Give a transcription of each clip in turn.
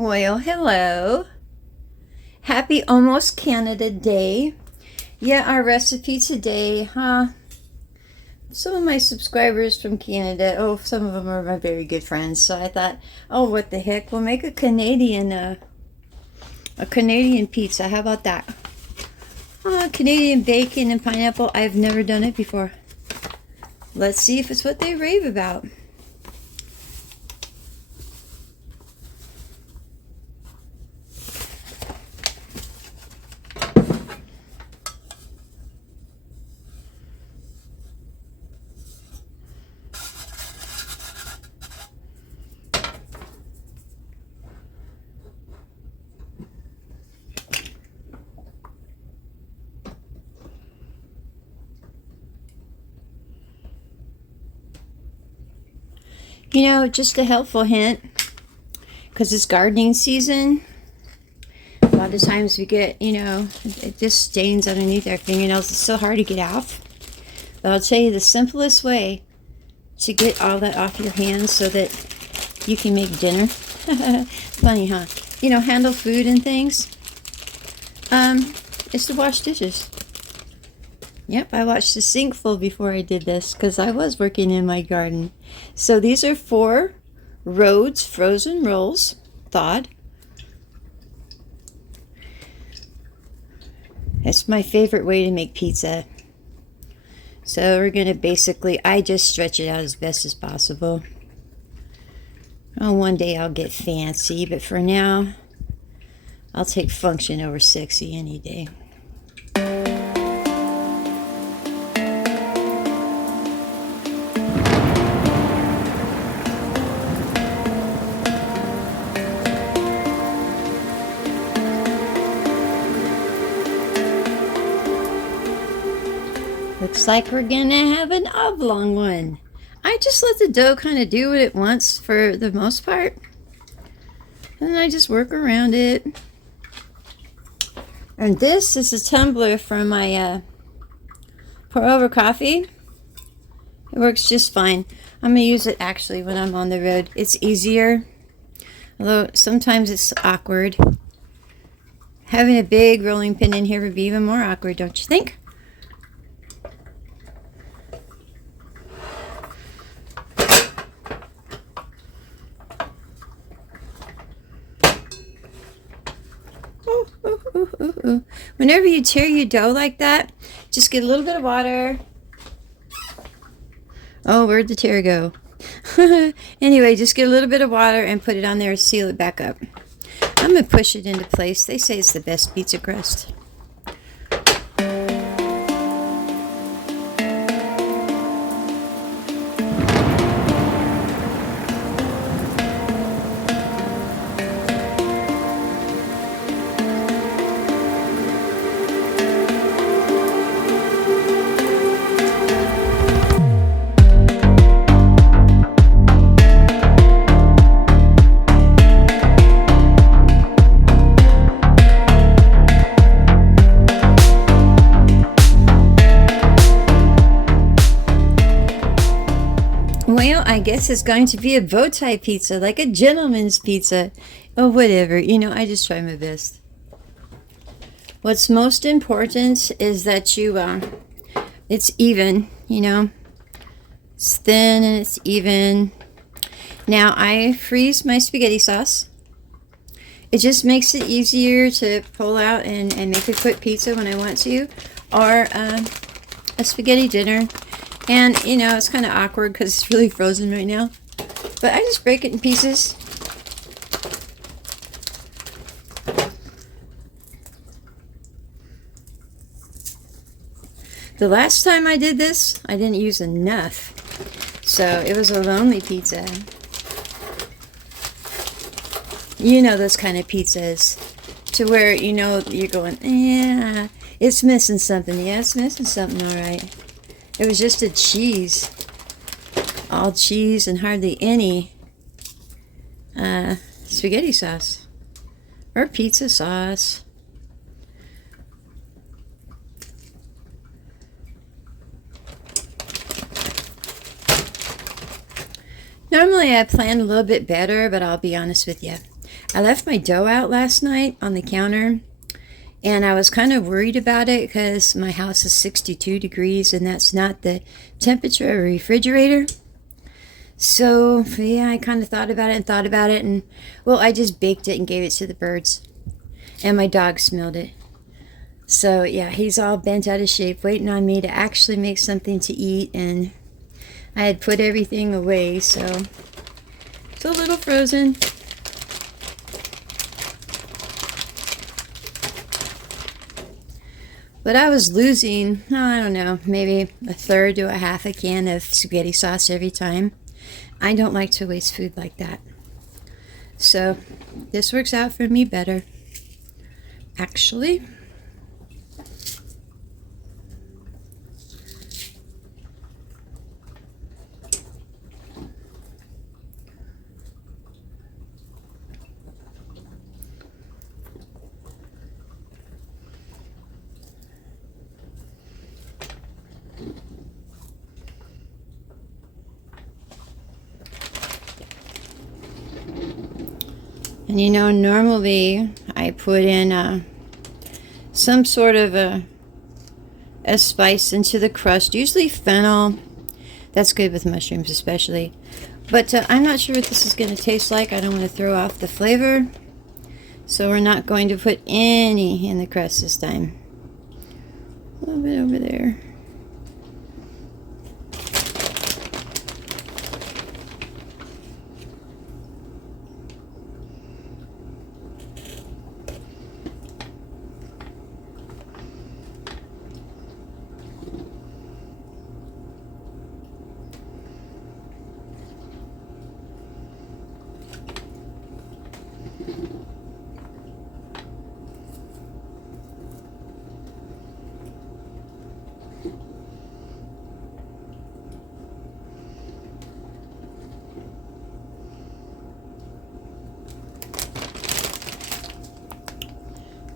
Well, hello. Happy almost Canada Day. Yeah, our recipe today, some of my subscribers from Canada, some of them are my very good friends. So I thought, what the heck? We'll make a Canadian pizza. How about that? Canadian bacon and pineapple. I've never done it before. Let's see if it's what they rave about. You know, just a helpful hint, because it's gardening season, a lot of times we get, it just stains underneath our fingernails. It's so hard to get off. But I'll tell you the simplest way to get all that off your hands so that you can make dinner. Funny, huh? Handle food and things. Is to wash dishes. Yep, I washed the sink full before I did this because I was working in my garden. So these are 4 Rhodes frozen rolls, thawed. That's my favorite way to make pizza. So we're going to I just stretch it out as best as possible. One day I'll get fancy, but for now, I'll take function over sexy any day. Looks like we're gonna have an oblong one. I just let the dough kind of do what it wants for the most part. And I just work around it. And this is a tumbler from my pour over coffee. It works just fine. I'm gonna use it actually when I'm on the road. It's easier, although sometimes it's awkward. Having a big rolling pin in here would be even more awkward, don't you think? Whenever you tear your dough like that, just get a little bit of water. Oh, where'd the tear go? Anyway, just get a little bit of water and put it on there and seal it back up. I'm going to push it into place. They say it's the best pizza crust. Well, I guess it's going to be a bow tie pizza, like a gentleman's pizza, or whatever. I just try my best. What's most important is that it's even, It's thin and it's even. Now, I freeze my spaghetti sauce. It just makes it easier to pull out and make a quick pizza when I want to, or a spaghetti dinner. And, it's kind of awkward because it's really frozen right now. But I just break it in pieces. The last time I did this, I didn't use enough. So it was a lonely pizza. Those kind of pizzas. To where, you're going, yeah, it's missing something. Yeah, it's missing something, all right. It was just a cheese. All cheese and hardly any spaghetti sauce. Or pizza sauce. Normally I plan a little bit better, but I'll be honest with you. I left my dough out last night on the counter, and I was kind of worried about it because my house is 62 degrees and that's not the temperature of a refrigerator. So, yeah, I kind of thought about it and, well, I just baked it and gave it to the birds. And my dog smelled it. So, yeah, he's all bent out of shape, waiting on me to actually make something to eat. And I had put everything away, so it's a little frozen. But I was losing, I don't know, maybe a third to a half a can of spaghetti sauce every time. I don't like to waste food like that. So this works out for me better, actually. And you know, normally I put in some sort of a spice into the crust, usually fennel. That's good with mushrooms especially. But I'm not sure what this is going to taste like. I don't want to throw off the flavor. So we're not going to put any in the crust this time. A little bit over there.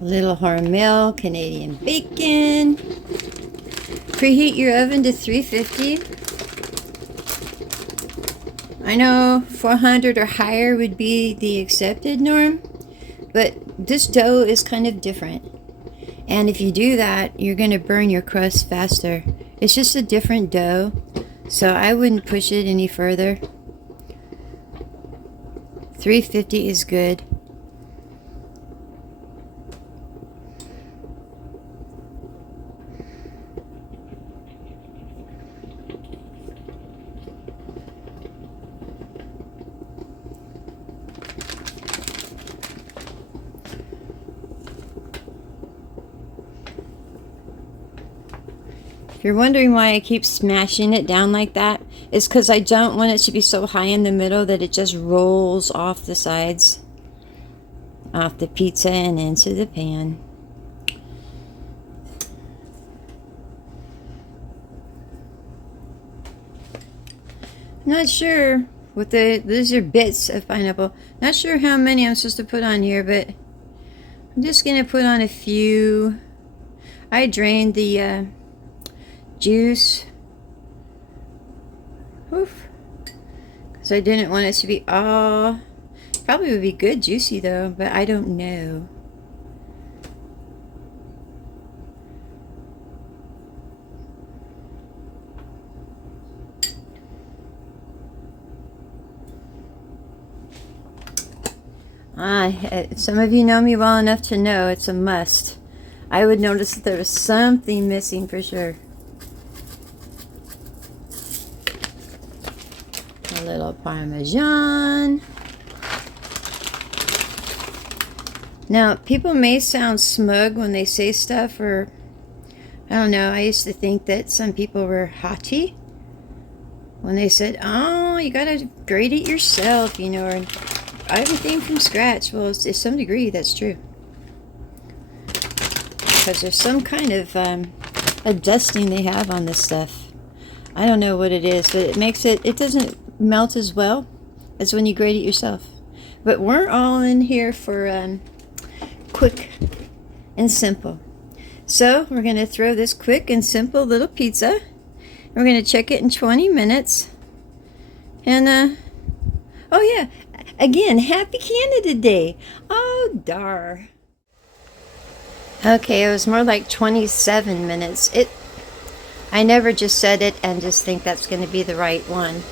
Little Hormel Canadian bacon. Preheat your oven to 350. I know 400 or higher would be the accepted norm, but this dough is kind of different. And if you do that, you're going to burn your crust faster. It's just a different dough, so I wouldn't push it any further. 350 is good. If you're wondering why I keep smashing it down like that, it's because I don't want it to be so high in the middle that it just rolls off the sides, off the pizza and into the pan. Not sure what these are bits of pineapple. Not sure how many I'm supposed to put on here, but I'm just gonna put on a few. I drained the juice. Oof. Because I didn't want it to be all. Probably would be good juicy though, but I don't know. Some of you know me well enough to know it's a must. I would notice that there was something missing for sure. A little Parmesan. Now, people may sound smug when they say stuff, or I don't know, I used to think that some people were haughty when they said, oh, you gotta grate it yourself, you know, or everything from scratch. Well, to some degree, that's true. Because there's some kind of a dusting they have on this stuff. I don't know what it is, but it makes it doesn't melt as well as when you grate it yourself. But we're all in here for quick and simple. So we're going to throw this quick and simple little pizza. We're going to check it in 20 minutes. And, oh yeah, Again, happy Canada Day. Oh, dar. Okay, it was more like 27 minutes. I never just said it and just think that's going to be the right one.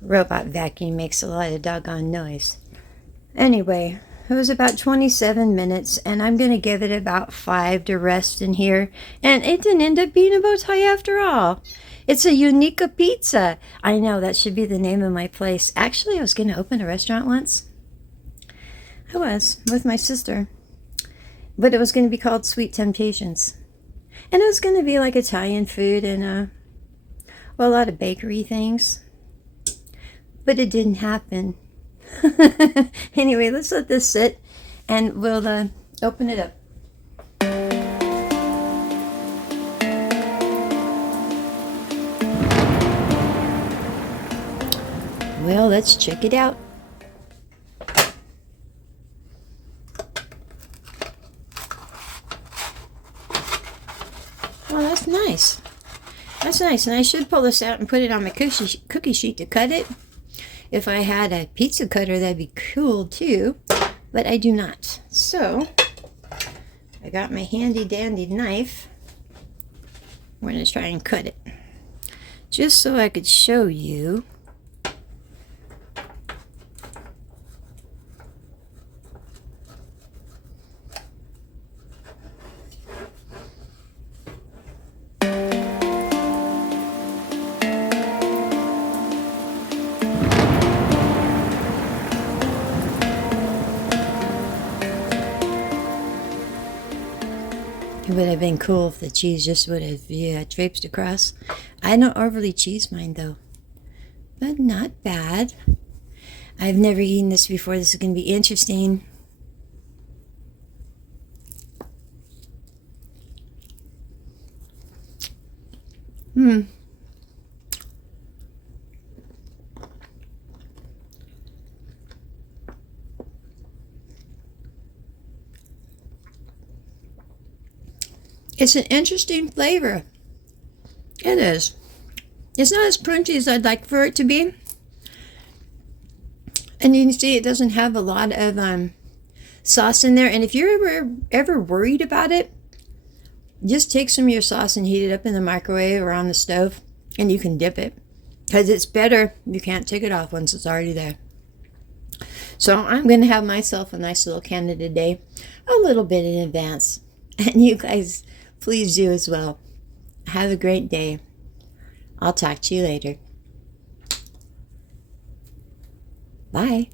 Robot vacuum makes a lot of doggone noise. Anyway, it was about 27 minutes, and I'm going to give it about 5 to rest in here. And it didn't end up being a bow tie after all. It's a Unica Pizza. I know, that should be the name of my place. Actually, I was going to open a restaurant once. I was, with my sister. But it was going to be called Sweet Temptations. And it was going to be like Italian food and, well, a lot of bakery things. But it didn't happen. Anyway, let's let this sit and we'll open it up. Well, let's check it out. Oh, that's nice. That's nice. And I should pull this out and put it on my cookie sheet to cut it. If I had a pizza cutter, that'd be cool too. But I do not. So, I got my handy dandy knife. We're going to try and cut it. Just so I could show you. It would have been cool if the cheese just would have traipsed across. I don't overly cheese mine though, but not bad. I've never eaten this before. This is going to be interesting. It's an interesting flavor. It is. It's not as crunchy as I'd like for it to be. And you can see it doesn't have a lot of sauce in there. And if you're ever worried about it, just take some of your sauce and heat it up in the microwave or on the stove. And you can dip it. Because it's better. You can't take it off once it's already there. So I'm going to have myself a nice little Canada Day a little bit in advance. And you guys, please do as well. Have a great day. I'll talk to you later. Bye.